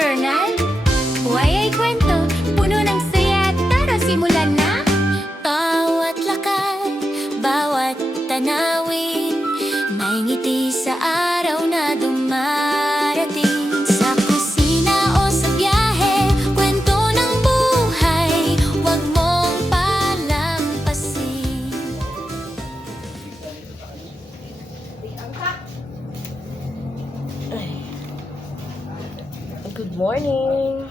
journal. Buhay ay kwento, puno ng saya. Tara simulan na. Bawat lakad, bawat tanawin, may ngiti sa araw na dumarating. Sa kusina o sa biyahe, kwento ng buhay, huwag mong palampasin. Good morning.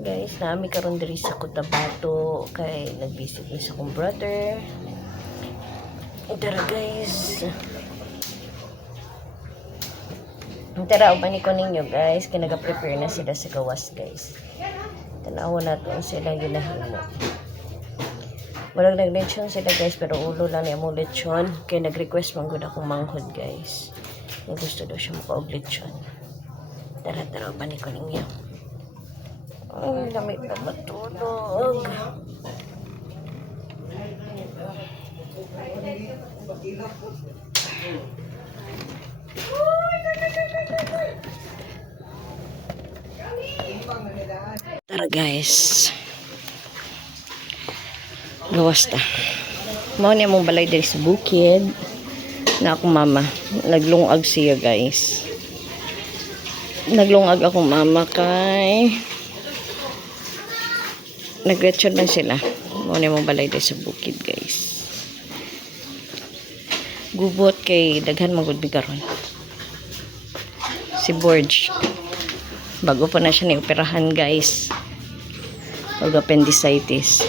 Guys, nami karon diri sa Cotabato kay nag-visit ni sa akong brother. Tara guys. Tara, uban ko ninyo guys, kay naga-prepare na sila sa gawas guys. Tanawon natin sila ginahimo. Walang nag-lechon sila guys, pero ulo lang niya mo lechon. Kaya nag-request man gud akong manghod guys. Yung gusto daw siya makaog lechon. Tara, panik ko ninyo. Ay, lamig na matulog. Tara guys. Gawas ta. Mao niya mong balay diri sa bukid. Na akong mama. Naglungag siya guys. Naglungag akong mama kay nag-lechon lang sila. Mao niya mong balay diri sa bukid guys. Gubot kay daghan magud bigaron. Si Borge. Bago pa na siya ni operahan guys. Pag appendicitis.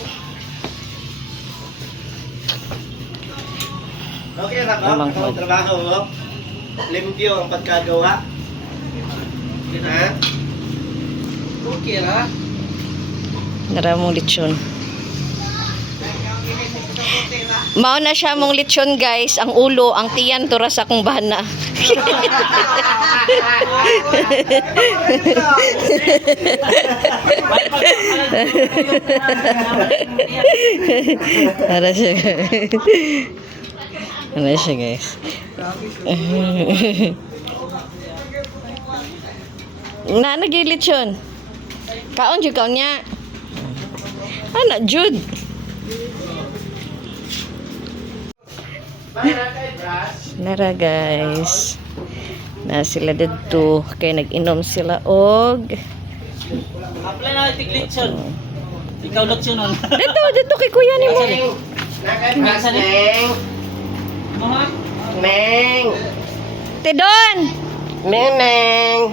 Okay na ba? Ang trabaho mo? Limpyo ang pagkagawa? Ha? Okay na? Naramong lechon. Mao na siya mong lechon guys. Ang ulo, ang tiyan, tura sa akong bana. Para siya. Ano siya guys. Na nagilit yun. Kaon jud kaon niya. Ana jud. Nara guys. Na sila dito kay nag-inom sila og Apply na tig lechon. Ikaw lechon on. dito kay kuya ni mo. Nasa Neng. Neng. Tidon. Neng. Neng.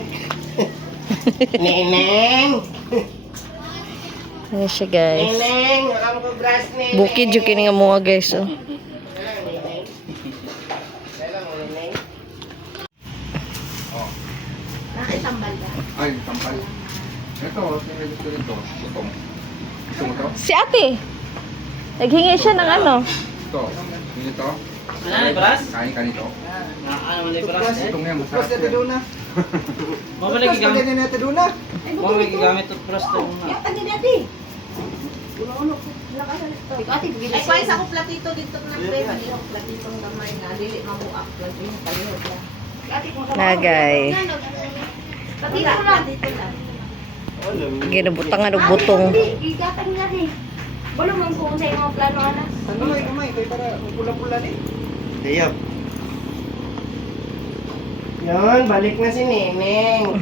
Ano siya guys. Neng, ang kubras Neng. Bukid jud kini nga mga guys oh. Ay, tampal. Ito, tingnan dito rito. Itong. Gusto mo to? Si ate. Naghingi siya ng ano. Ito. Ito. Ano, bras? Kain ka nito. Ano man bras? Itong yan, masarap yan. Mo ba lagi gamit? Mo lagi gamit toothbrush to. Ay, pais ako platito dito na pre, mali ako platitong gamay nga dili mabuak platito palihod lang. Nagay. Platito lang. Ginabutangan og butong. Gigatan nga ni. Balo man ko sa imong plano ana. Diyop. Yon, balik na si Neneng.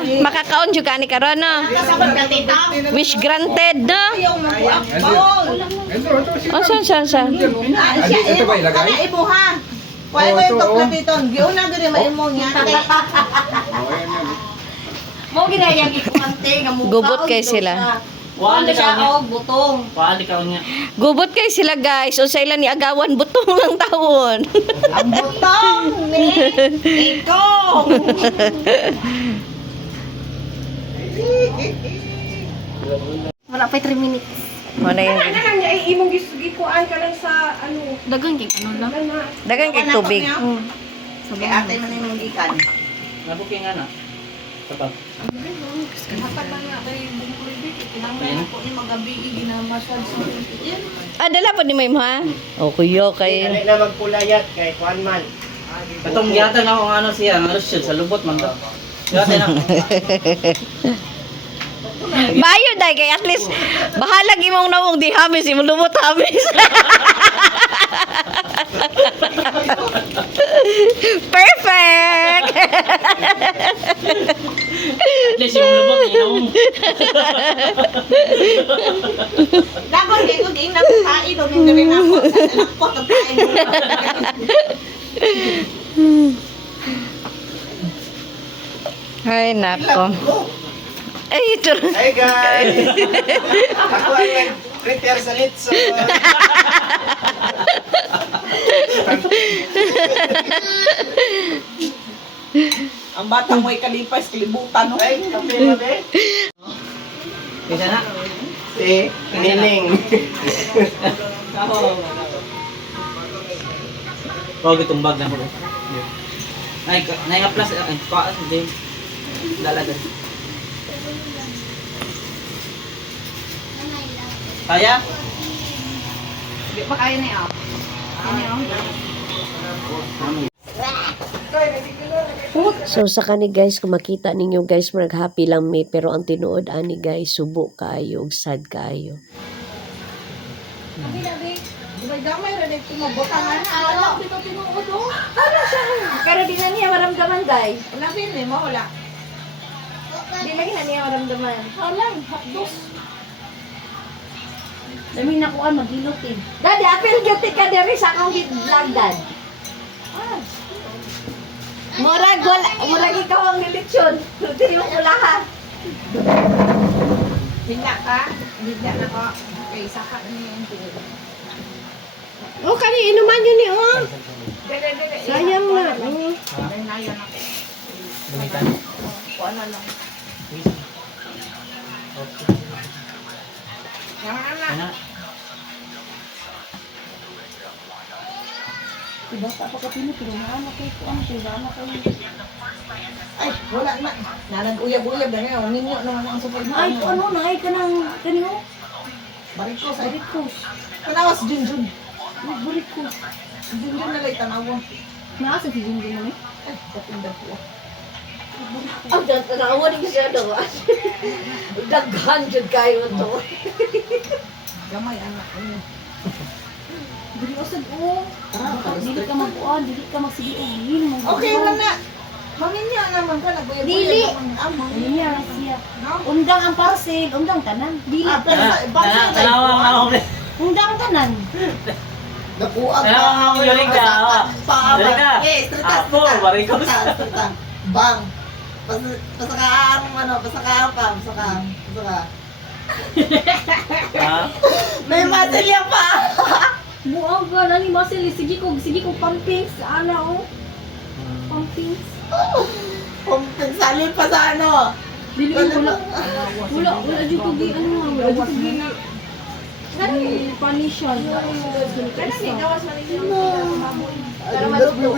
Makakaon jud ka ni karon no. Kasabot ka tita. Wish granted no. Yung mabuak Ito, ko. ito. Saan? Ito ba ilagay? Ana imo ha. Kuha mo ito, yung oh. platito. Giuna diri maimo niya. Oh, ayan yan. Mo ginayang ikante nga mo. Gubot kay sila. Wala siya og butong. Paali ka niya. Gubot kay sila guys. Unsay lang ni agawan butong lang tawon. Ang butong ni ikaw. Wala pa 3 minutes. Mo na yung imong gikuan ka lang sa ano. Dagang kay ano lang. dagan kay tubig. So ate man imong gikan. Nabuking ana. Kapag. Hapad man nga kay bungkuloy dito. Kinanglan ako ni magabi ginamassage sa yan. Dala po ni Ma'am ha? O kuyo kay... Dali na magpulayat kay Kuan man. Katong giyatan na kung ano siya, ang Rochelle, sa lubot man to. Giyatan na. Bayo dai kay at least bahalag imong nawong di hamis imong lumot hamis. Perfect. At least yung lubot, inawang. Dapat kay ko din na pain do ning diri na ako. Ako to pain. Ay nako. Ay ito. Hey guys! Ako ang nag-prepare sa litso. Ang bata mo'y kalipay sa kalibutan no. Ay, kape mo be? Kaysa na. Si Nining. Huwag itong bag na ko. Ay, nga plus. Ay, paan. Hindi. Dalagan. Kaya? Di ba kaya ni ako? So sa kani guys, kung makita ninyo guys, murag happy lang me, pero ang tinuod ani guys, subo kayo, ug sad kayo. Di ba gamay ra dito mabutangan? Wala dito tinuod oh. Ano siya? Pero di na niya maramdaman day. Wala din mo wala. Di lagi na niya maramdaman. Wala, hapdos. Dami na kuan maghilotin. Dadi, apil guilty ka diri sa akong vlog dad. Murag ikaw ang nilitsyon. Dili mo kulahan. Hinga ka? Hinga na ko. Okay, saka na yung tingin. Oh, kani inuman yun ni oh. Dili. Sayang na. Nayan ako. Kuan na lang. Yang mana? Kaya na. Basta pa kapino pero na kay kuan kay na kay. Ay, wala na. Nanag-uyab-uyab na nga. Ninyo naman ang support mo. Ay, ano na ay kanang kanino? Barikos. Ay, Barikos. tanawas Junjun. Barikos. Junjun na lang tanawon. Naasa si Jinjin mo ni? Ay, katinda po. Ang tanawa ni siya daw. Daghan jud kayo to. Gamay anak. Dili usad oh. Dili ka mag-uan, dili ka magsigiugin. Okay na na. Maminyo naman ka. Nag-uyab-uyab Dili. naman ang amon. Niya siya. No? Undang ang parcel, undang tanan. Dili. Pero bakit Tanawa ang ako. Undang tanan. Nakuha Tanawa ang ako. Yuri ka. Yuri ka. Yes, Apo, barikos. Bang. Pasaka pa. Ha? May masilya pa. Buang ka na ni Marcel, sige ko pumpings. Ana oh. Pumpings. Pumping salin pa sa ano. Dili ko wala jud ko gi ano, wala jud ko gi. Kani panisyon. Kana ni gawas man ninyo. Para maluto.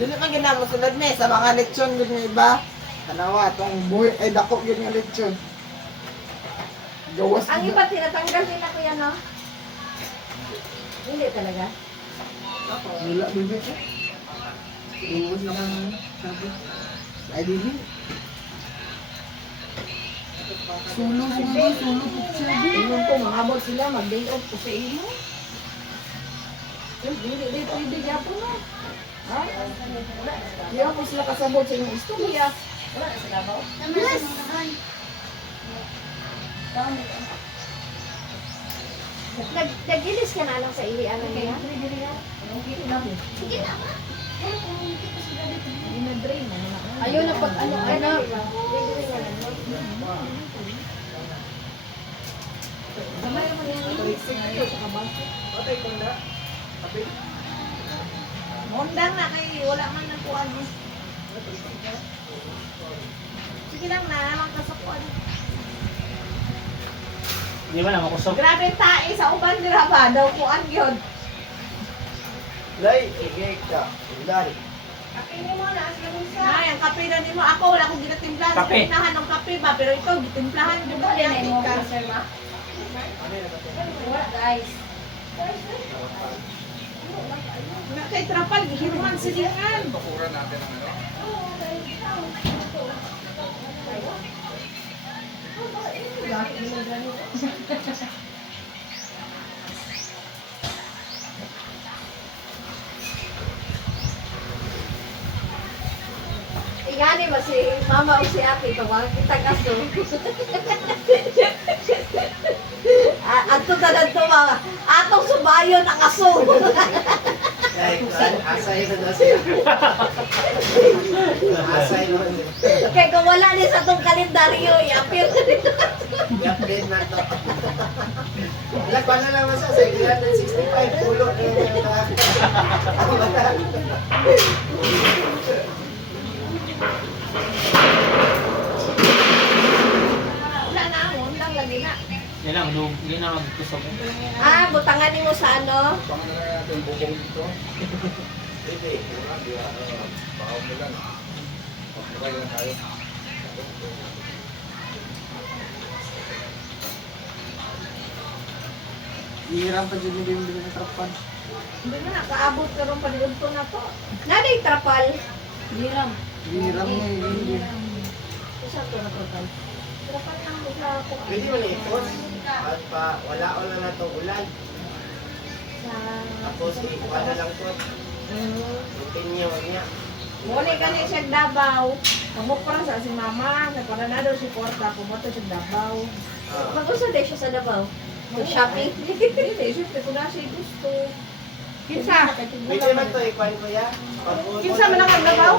Dili man ginamo sulod me sa mga lechon gud nga iba. Tanawa, itong buhay, ay dako yun nga lechon. Gawas Ang iba tinatanggal din ako yan no. Hindi talaga. Wala, bebe ko. Gawas na kang sabi. Ay, dili. Sulo picture di. Tingnan ko mangabot sila mag-day off ko sa imo. Hindi pwede yapon na. Ha? Di ako sila kasabot sa inyong istorya. Wala na sila ba? Yes! Nag-gilis ka na lang sa ilian niya? Sige na ba? Ina-drain na naman. Ayaw na pag ano. Kamay mo yan. Mundang na kay wala man na kuan mo. Sige lang na naman kasakuan. Hindi ba na makusok? Grabe tae sa uban nila ba daw kuan gyud. Lay, sige ka. Ulan. Ay, ang kape na nimo. Ako, wala akong ginatimplahan. Kape. Ginahan ng kape ba? Pero ito, gitimplahan. Di ba? Cancer ma? Guys. Nga kay trapal, gihiruman sa diyan. Bakuran natin ang ano. Ingani mo si mama o si ate pag mga kita kaso. Ato tanan to mga atong subayon ang aso. Ay, asay na siya. Asay na siya. Kaya kung wala ni sa tong kalendaryo, i-appear na dito. I-update na to. Wala pa na naman sa 365. Pulo na yung Wala na, amon lang lagi na. Yan lang, yun ang magkusog. Butangan mo sa ano? Pangalan na natin bubong dito. Hindi. Bakaw mo lang. Pagkakay lang tayo. Hirap pa dyan yung bibili ng trapan. Hindi na, nakaabot ka rin panilunto na to. Nanay trapal. Diram. Hirap mo yung Saan to na trapal? Trapal lang bigla ako. Pwede mo na ipos. At pa, wala ko na na itong ulan. Tapos, wala lang po. Opinion niya. Muli ka na siya Davao. Pagmupra sa si mama, nagpara na daw si Porta, pumunta siya Davao. Mag-usa din siya sa Davao. Shopping. Hindi, siyempre kung nasa gusto. Kinsa? Pwede man ito, ikuhan ko ya. Kinsa man ang Davao?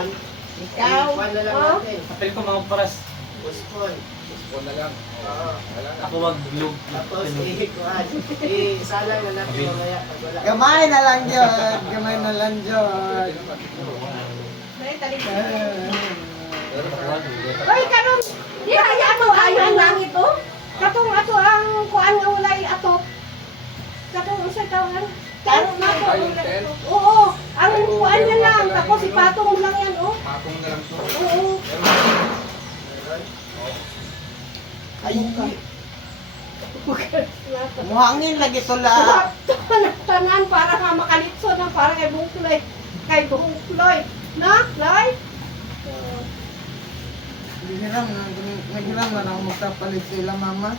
Ikaw. Ikuhan na lang Oh. natin. Kapil ko mga paras. Puspon. Puspon na lang. Oo. Wala na. Ako mag-vlog. Tapos, ikuhan. Isalang na natin mamaya. Pag wala. Gamay na lang yun. Gamay na lang yun. Pwede naman. May talig. Pero baka- Oy, karon. Di kaya mo ayon lang ito. Katong ato ang kuan nga walay ato. Katong usa taon. Karon na to. Ayun, ten. Oo, ang kuan niya lang tapos ipatong lang yan oh. Patong na lang to. Oo. Muhangin lagi tula. Tanan para nga makalitso na para kay Bungkloy. Kay Bungkloy. Na, Loy? Naghiram na lang magkapalit sila mama.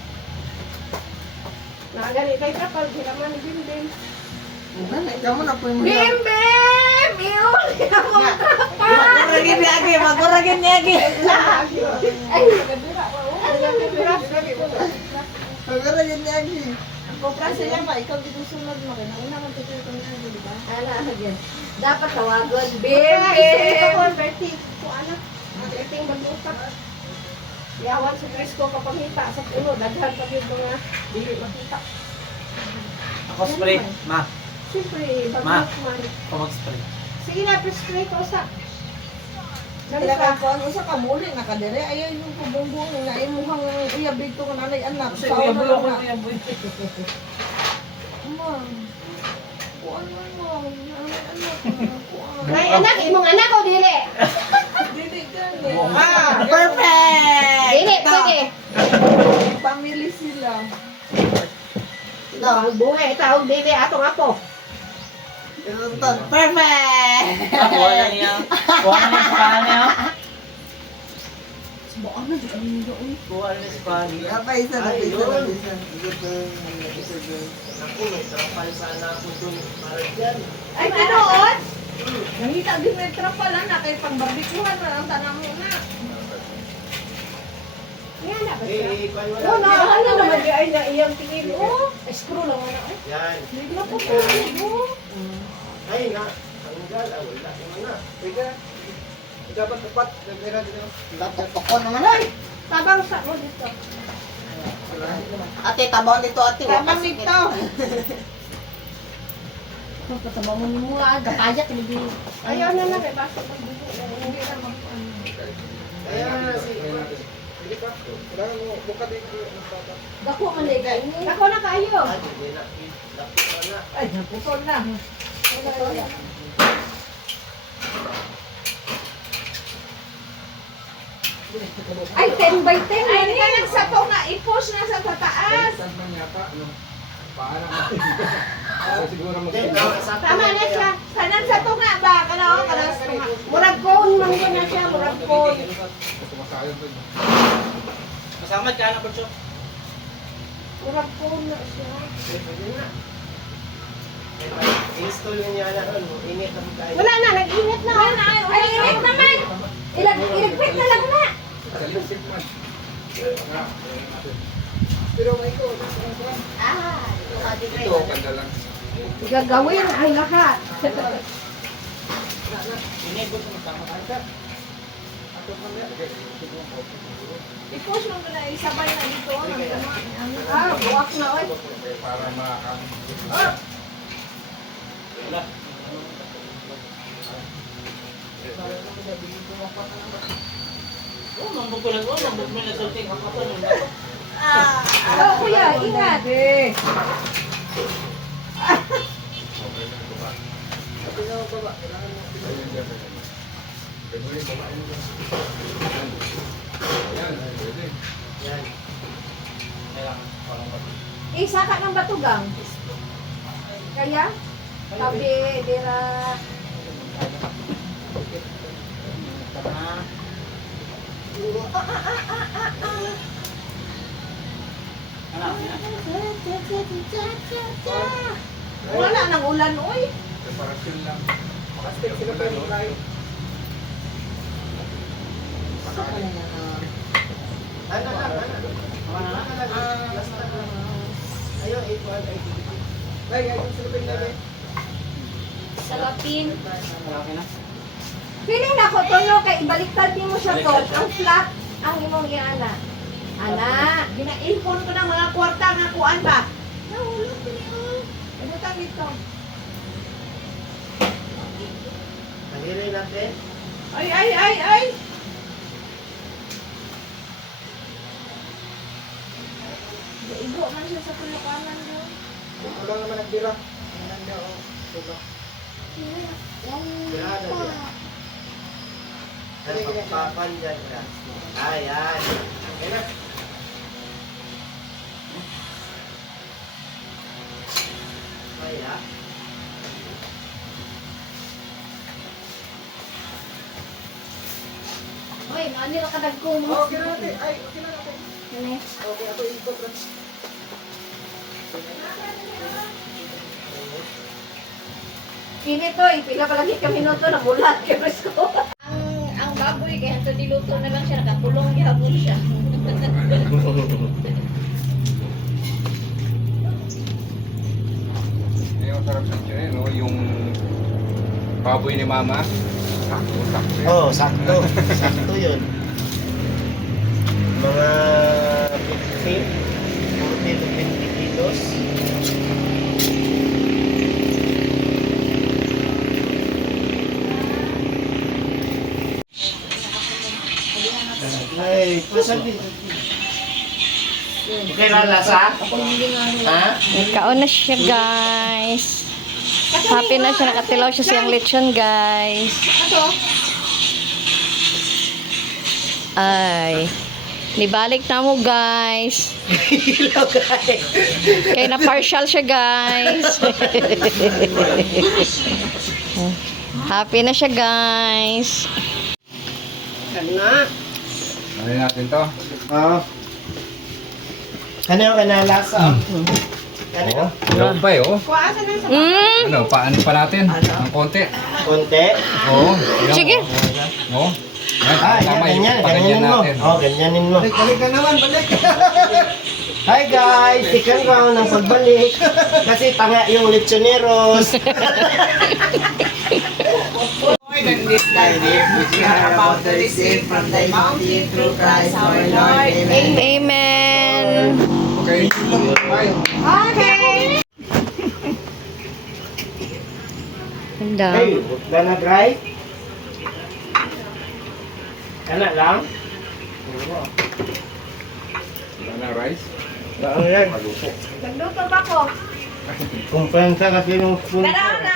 Na gani kay kapal ginaman ni Bimbim. Ugan, ikaw mo na po yung Bimbim! Iyon! Ako Maguragin ni Agi, maguragin ni Agi. Ay, nagadura pa oh. Maguragin ni Agi. Kopra sila ba? Ikaw ginusunod mo. Nauna man ito ito na di ba? Ala, again. Dapat tawagon. Ito Baby! ko, Bertie. Ko anak. Bertie mag-usap. Yawan sa Crisco kapag hita sa ulo. Daghan pa yun mga dili makita. Ako spray. Ma, Siyempre, Ma. bagay man. ako mag-spray. Sige na, spray ko sa. Sila ka po, ano sa kamuli, nakadere, ayaw yung kubong-bong na imuhang iyabig ko nanay anak. Kasi kuya boy ako, kuya boy. Ma'am, kuan man mo, nanay anak, kuan. Ay, anak, imong anak o dili? Dili gani. Ah, Perfect! Dili, pwede. Family sila. Ang buhay, tawag dili, atong apo. Perfect! Ako wala niya. Wala niya sa kahan niya. Kuha na sa kahan niya. Apa isa na Ay, isa na yun. isa. Isa doon. Naku, may trapal sana ako dun. Para dyan. Ay, tinood? Nangita din may trapal, anak. Kay pang-barbikuhan na ang tanang mo na. Yan na ba siya? Ikuhan mo Oh, lang. ano naman di ay na iyang tingin. Oh, screw lang na. Yan. Hindi na po po. Oh. Ay, na. Tanggal. Ah, wala. Yung na. Teka. Dapat tepat. Nagmira dito. Lapok ko naman ay. Tabang sa mo dito. Ate, tabaw nito ate. Tabang dito. Pagkatabaw mo ni mo aga. Kaya tinigil. Ayaw na na. May basta mo dito. Hindi na mag-ano. Kaya na si... Sige pa. Kailangan mo buka dito. Nagpapa. Dako man day gani. Ako na kayo. Ah, hindi na. Lapit na na. Ay, naputol na. Ay, 10 by 10. Ay, hindi ka nagsato nga. I-push na sa taas. Saan man yata, ano? Paano? Siguro mo. Tama na siya. Kanan sa to nga ba? Kana kanas to nga. Murag cone man ko na siya. Murag cone. Sumasayang to. Kasama ka na, Bercho. Murag cone na siya. Install yun niya na ron. Init na tayo. Wala na, nag-init na. Ay, init naman. Ilagpit na lang na. Salisip man. Ah, Ito, kanda lang. gagawin ay lahat. Ini Bercho magkama ka. I-push mo na isabay na dito. Ah, buwak na oy. Para makakamin. Wala. Oh, nambog ko lang. Oh, nambog mo na sulting. Kapatan mo. Oh, kuya, ingat. Isa ka ng batugang. Kaya? Sabi, dira. Wala nang ulan, oy. Preparasyon lang. Ayaw, 8-1. Salapin. Malaki na. Feeling na ko, Tono, kay ibaliktad din mo siya, Tol. Ang flat, ang imong iana. Ana, gina-impon ko ng mga kwarta nga kuan ba? Nahulog din mo. Ano tang dito? Mahirin natin. Ay! Igo man siya sa kulukanan doon. Wala naman nagbira. Wala na o. Tulog. Wala na siya. Ano pagpapan dyan ka? Ayan. Okay na. Kaya. Hoy, nani ra kadag ko mo. Okay na natin. Ay, okay na natin. Nani? Okay, ako ikot lang. Kini to, pila pa lagi kami minuto na mulat kay presko. Ang baboy kaya ito diluto na lang siya, nakakulong gihapon siya. Yung sarap sa siya, no? Yung baboy ni Mama. Sakto, sakto. yan. Oo, sakto. Sakto yun. Mga 50, 40 to 50 kilos. Ay, pasabi. Okay lang lasa? Ha? Nagkaon na siya, guys. Happy na siya. Nakatilaw siya siyang lechon, guys. Ay. Nibalik na mo, guys. Hello guys. Kaya na partial siya, guys. Happy na siya, guys. Kana. Ano natin to? Oo. Ano yung kanalasa? Ano? Daw pa eh, oh. Mm. Ano, paano pa natin? Ang konti. Konti? Oo. yan, Sige. Oo. Yan, Ah, tama yan, yung ganyan. pagganyan Ganyanin mo. natin. Oh, ganyanin mo. Balik ka naman, balik. Hi guys! Second round ng pagbalik. Kasi tanga yung lechoneros. Than this life, which we are about to receive from thy bounty through Christ our Lord. Amen. Amen. Okay. Bye. Okay. Ganda. Hey, gana dry? Kana lang? Banana rice. Ano yan? Nagluto ba ko? Kumpensa kasi yung spoon. Tara na.